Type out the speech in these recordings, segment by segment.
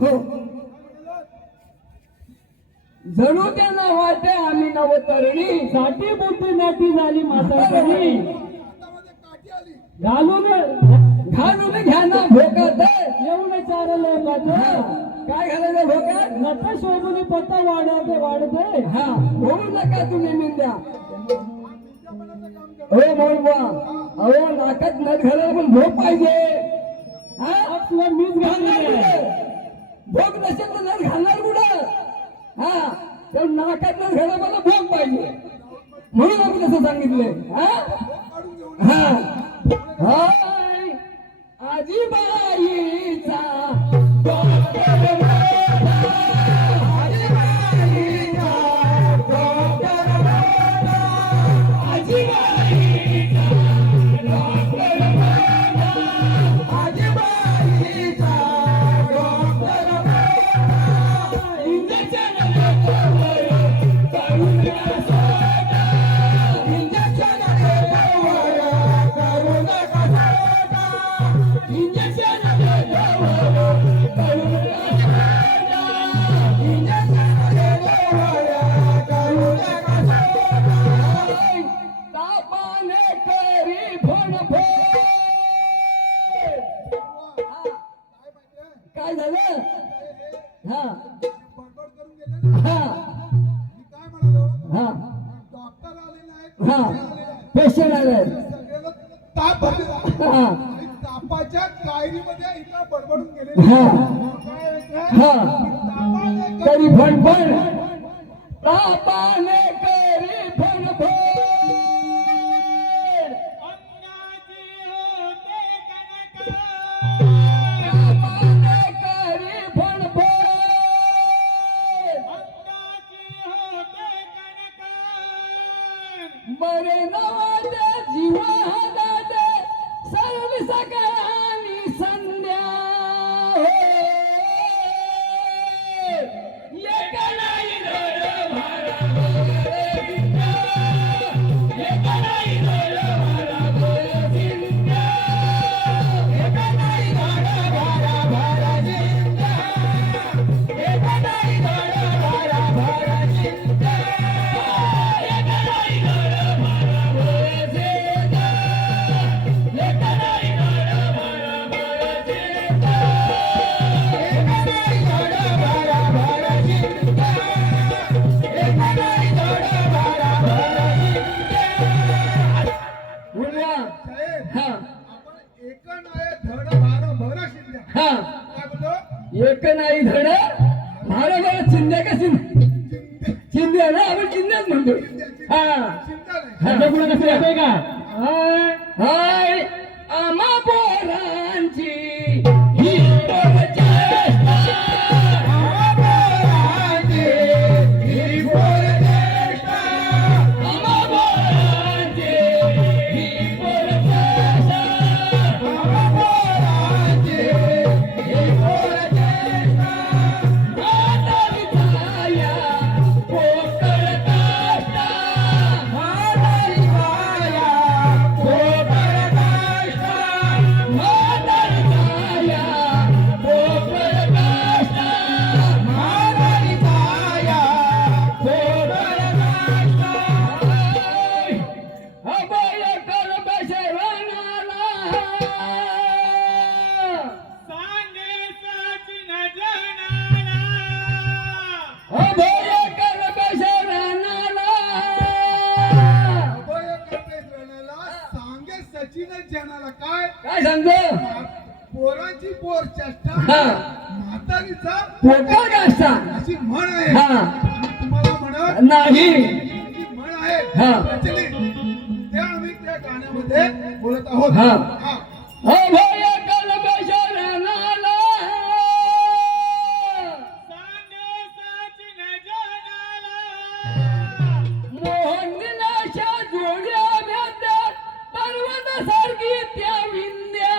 हो जणू त्यांना वाटे आम्ही नवतरणी साठी बुद्धी नाटी झाली म्हातारपणी घालून घालून घ्या ना भोकात येऊन चार लोकात काय घालायचं भोकात नटा शोभून पत्ता वाढवते वाढते हा होऊ नका तुम्ही मिंद्या हो बोलवा अहो नाकात नथ घालायला पण भोग पाहिजे हा तुला मीच घालणार घालणार कुठं भोग नसेल तर नथ घालणार कुठं हा तर नाकात नथ घालायला मला भोग पाहिजे म्हणून आम्ही तसं सांगितलंय हा हा हाय आजीबाईचा डॉक्टर काय झालं हा हा हा हा पेशंट आले ताप हा तापाच्या कायरीमध्ये इथं बडबडून गेले हा हा तरी फणफण तापाने करी फणफण बरे नवादे जीवादादे सर्व सकाळी संध्या एकनाई धड भारा गोविंदा एकनाई धड भारा गोविंदा एकनाई धड भारा भारा जिंदा एकनाई धड भारा भारा जिंदा एक नाही धड भाडं बरं चिंध्या का चिंध्या ना आपण चिंध्याच म्हणतो पुढे कसं येतंय का हाय आम्हा पोरांची ही पोरचेष्टा आम्हा पोरांची ही पोरचेष्टा आम्हा पोरांची ही पोरचेष्टा आम्हा पोरांची ही पोरचेष्टा म्हातारीचा पोकळ काष्टा म्हातारीचा पोकळ काष्टा म्हातारीचा पोकळ काष्टा म्हातारीचा पोकळ काष्टा अभय कर बशरणाला अभय कर बशरणाला सांगे सचिनच जनाला काय काय सांगतो पोरांची पोर चेष्टा हा म्हातारीचा पोकळ काष्टा अशी म्हण आहे हा तुम्हाला म्हणत नाही ती म्हण आहे हा. प्रचलित ते आम्ही त्या गाण्यामध्ये बोलत आहोत हा. हा. अभय कर बशरणाला मोहनदिनाच्या जोड्या भेटल्या पर्वतासारखी त्या विंध्या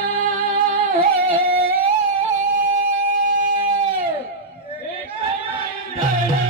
एक नाही धड